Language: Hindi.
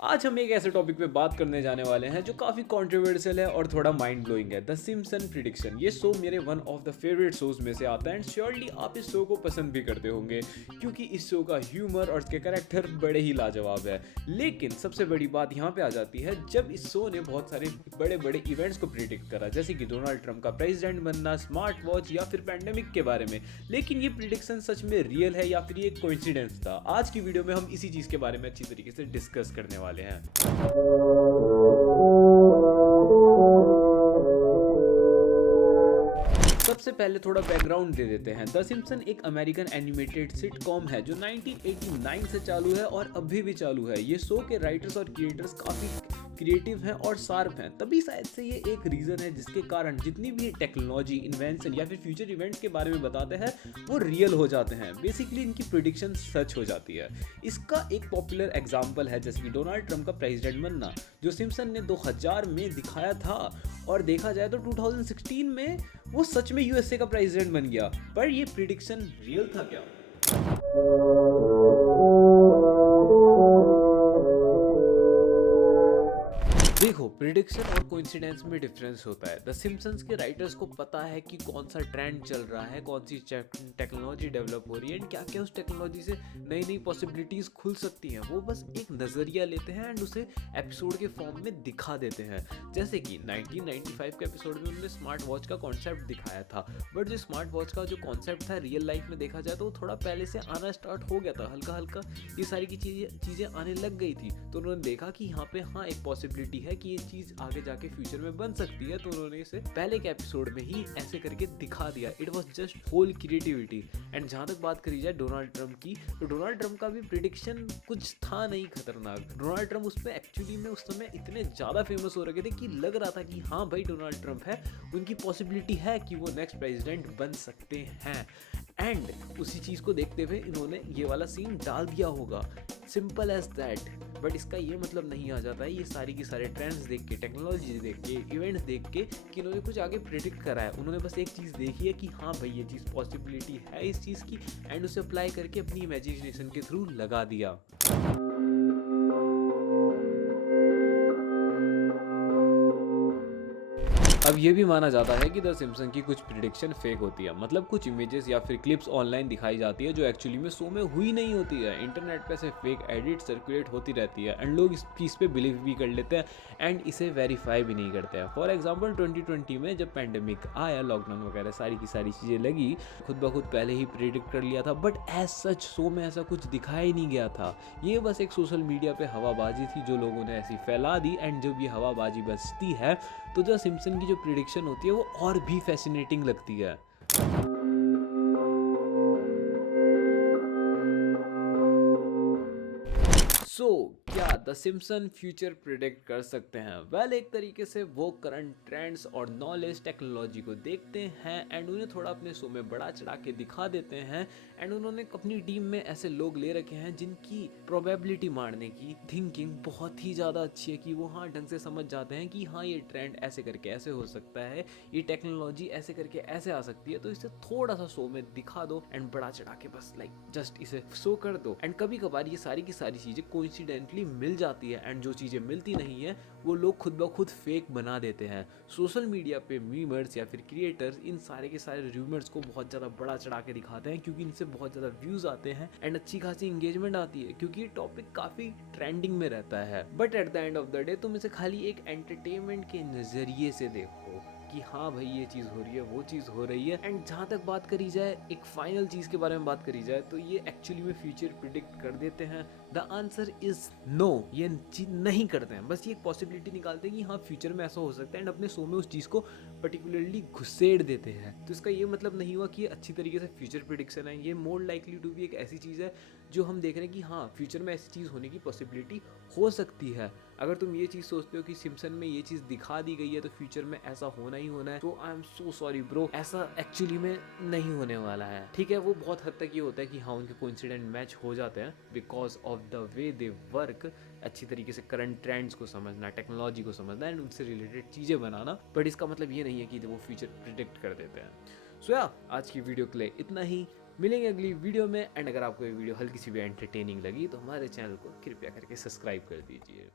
आज हम एक ऐसे टॉपिक पे बात करने जाने वाले हैं जो काफ़ी कंट्रोवर्शियल है और थोड़ा माइंड ब्लोइंग है। The Simpson prediction. ये शो मेरे one of the favourite shows में से आता है एंड श्योरली आप इस शो को पसंद भी करते होंगे क्योंकि इस शो का ह्यूमर और उसके कैरेक्टर बड़े ही लाजवाब है। लेकिन सबसे बड़ी बात यहाँ पे आ जाती है जब इस शो ने बहुत सारे बड़े बड़े इवेंट्स को प्रिडिक्ट करा, जैसे कि डोनाल्ड ट्रंप का प्रेसिडेंट बनना, स्मार्ट वॉच या फिर पैंडेमिक के बारे में। लेकिन ये प्रिडिक्शन सच में रियल है या फिर ये एक कोइंसिडेंस था? आज की वीडियो में हम इसी चीज़ के बारे में अच्छी तरीके से डिस्कस करने वाले हैं। सबसे पहले थोड़ा बैकग्राउंड दे देते हैं। द सिम्पसन एक अमेरिकन एनिमेटेड सिटकॉम है जो 1989 से चालू है और अभी भी चालू है। ये शो के राइटर्स और क्रिएटर्स काफ़ी क्रिएटिव हैं और शार्प हैं, तभी शायद से ये एक रीज़न है जिसके कारण जितनी भी टेक्नोलॉजी, इन्वेंशन या फिर फ्यूचर इवेंट्स के बारे में बताते हैं वो रियल हो जाते हैं। बेसिकली इनकी प्रिडिक्शन सच हो जाती है। इसका एक पॉपुलर एग्जाम्पल है जैसे कि डोनाल्ड ट्रंप का प्रेसिडेंट बनना, जो सिम्पसन ने 2000 में दिखाया था। और देखा जाए तो 2016 में वो सच में यूएसए का प्रेसिडेंट बन गया। पर ये प्रिडिक्शन रियल था क्या? देखो, प्रिडिक्शन और कोइंसिडेंस में डिफरेंस होता है। द सिम्पसन्स के राइटर्स को पता है कि कौन सा ट्रेंड चल रहा है, कौन सी टेक्नोलॉजी डेवलप हो रही है एंड क्या क्या उस टेक्नोलॉजी से नई नई पॉसिबिलिटीज़ खुल सकती हैं। वो बस एक नज़रिया लेते हैं एंड उसे एपिसोड के फॉर्म में दिखा देते हैं। जैसे कि 1995 के एपिसोड में उन्होंने स्मार्ट वॉच का कॉन्सेप्ट दिखाया था, बट जो स्मार्ट वॉच का जो कॉन्सेप्ट था रियल लाइफ में देखा जाए तो वो थोड़ा पहले से आना स्टार्ट हो गया था। हल्का हल्का ये सारी की चीज़ें आने लग गई थी, तो उन्होंने देखा कि यहाँ पे हाँ एक पॉसिबिलिटी है कि ये चीज आगे जाके फ्यूचर में बन सकती है, तो उन्होंने इसे पहले के एपिसोड में ही ऐसे करके दिखा दिया। It was just whole creativity. And जहां तक बात करी जाए डोनाल्ड ट्रंप की, तो डोनाल्ड ट्रंप का भी प्रिडिक्शन कुछ था नहीं खतरनाक। डोनाल्ड ट्रंप उसमें एक्चुअली में उस समय इतने ज्यादा फेमस हो रखे थे कि लग रहा था कि हाँ भाई डोनाल्ड ट्रंप है, उनकी पॉसिबिलिटी है कि वो नेक्स्ट प्रेसिडेंट बन सकते हैं। एंड उसी चीज को देखते हुए इन्होंने ये वाला सीन डाल दिया होगा, सिंपल एज दैट। बट इसका ये मतलब नहीं आ जाता है ये सारी की सारे ट्रेंड्स देख के, टेक्नोलॉजी देख के, इवेंट्स देख के कि इन्होंने कुछ आगे प्रिडिक्ट करा है। उन्होंने बस एक चीज़ देखी है कि हाँ भाई ये चीज़ पॉसिबिलिटी है इस चीज़ की, एंड उसे अप्लाई करके अपनी इमेजिनेशन के थ्रू लगा दिया। अब ये भी माना जाता है कि द सिम्पसन की कुछ प्रिडिक्शन फेक होती है, मतलब कुछ इमेजेस या फिर क्लिप्स ऑनलाइन दिखाई जाती है जो एक्चुअली में शो में हुई नहीं होती है। इंटरनेट पे से फेक एडिट सर्कुलेट होती रहती है एंड लोग इस चीज़ पे बिलीव भी कर लेते हैं एंड इसे वेरीफाई भी नहीं करते हैं। फॉर एग्जाम्पल 2020 में जब पैंडेमिक आया, लॉकडाउन वगैरह सारी की सारी चीज़ें लगी, खुद ब खुद पहले ही प्रिडिक्ट कर लिया था, बट एज सच शो में ऐसा कुछ दिखाया ही नहीं गया था। ये बस एक सोशल मीडिया पे हवाबाजी थी जो लोगों ने ऐसी फैला दी। एंड जब ये हवाबाजी बचती है तो द सिम्पसन की जो प्रिडिक्शन होती है वो और भी फैसिनेटिंग लगती है। सो क्या द सिम्पसन फ्यूचर प्रिडिक्ट कर सकते हैं? वेल, एक तरीके से वो करंट ट्रेंड्स और नॉलेज, टेक्नोलॉजी को देखते हैं एंड उन्हें थोड़ा अपने शो में बड़ा चढ़ा के दिखा देते हैं। एंड उन्होंने अपनी टीम में ऐसे लोग ले रखे हैं जिनकी प्रोबेबिलिटी मारने की थिंकिंग बहुत ही ज़्यादा अच्छी है कि वो हाँ ढंग से समझ जाते हैं कि हाँ ये ट्रेंड ऐसे करके ऐसे हो सकता है, ये टेक्नोलॉजी ऐसे करके ऐसे आ सकती है, तो इसे थोड़ा सा शो में दिखा दो एंड बड़ा चढ़ा के बस जस्ट इसे शो कर दो। एंड कभी कभार ये सारी की सारी चीज़ें कोइंसिडेंटली मिल जाती है एंड जो चीज़ें मिलती नहीं है वो लोग खुद ब खुद फेक बना देते हैं। सोशल मीडिया पे मीमर्स या फिर क्रिएटर्स इन सारे के सारे रूमर्स को बहुत ज़्यादा बड़ा चढ़ा के दिखाते हैं क्योंकि इनसे बहुत ज़्यादा व्यूज़ आते हैं एंड अच्छी खासी इंगेजमेंट आती है क्योंकि ये टॉपिक काफ़ी ट्रेंडिंग में रहता है। But at the end of the day तुम इसे खाली एक एंटरटेनमेंट के नज़रिए से देखो कि हाँ भाई ये चीज़ हो रही है, वो चीज़ हो रही है। एंड जहाँ तक बात करी जाए एक फाइनल चीज़ के बारे में बात करी जाए तो ये एक्चुअली में फ्यूचर प्रिडिक्ट कर देते हैं? द आंसर इज नो, ये चीज़ नहीं करते हैं। बस ये एक पॉसिबिलिटी निकालते हैं कि हाँ फ्यूचर में ऐसा हो सकता है एंड अपने शो में उस चीज़ को पर्टिकुलरली घुसेड़ देते हैं। तो इसका ये मतलब नहीं हुआ कि ये अच्छी तरीके से फ्यूचर प्रिडिक्शन है। ये मोर लाइकली टू भी एक ऐसी चीज़ है जो हम देख रहे हैं कि हाँ फ्यूचर में ऐसी चीज़ होने की पॉसिबिलिटी हो सकती है। अगर तुम ये चीज़ सोचते हो कि सिम्पसन में ये चीज़ दिखा दी गई है तो फ्यूचर में ऐसा होना ही होना है, तो I am so sorry bro, ऐसा एक्चुअली में नहीं होने वाला है। ठीक है, वो बहुत हद तक ये होता है कि हाँ उनके कोइंसिडेंट मैच हो जाते हैं because of the way they work, अच्छी तरीके से करंट ट्रेंड्स को समझना, टेक्नोलॉजी को समझना एंड उनसे रिलेटेड चीज़ें बनाना। बट इसका मतलब ये नहीं है कि वो फ्यूचर प्रिडिक्ट कर देते हैं। सो या आज की वीडियो के लिए इतना ही। मिलेंगे अगली वीडियो में। एंड अगर आपको ये वीडियो हल्की सी भी एंटरटेनिंग लगी तो हमारे चैनल को कृपया करके सब्सक्राइब कर दीजिए।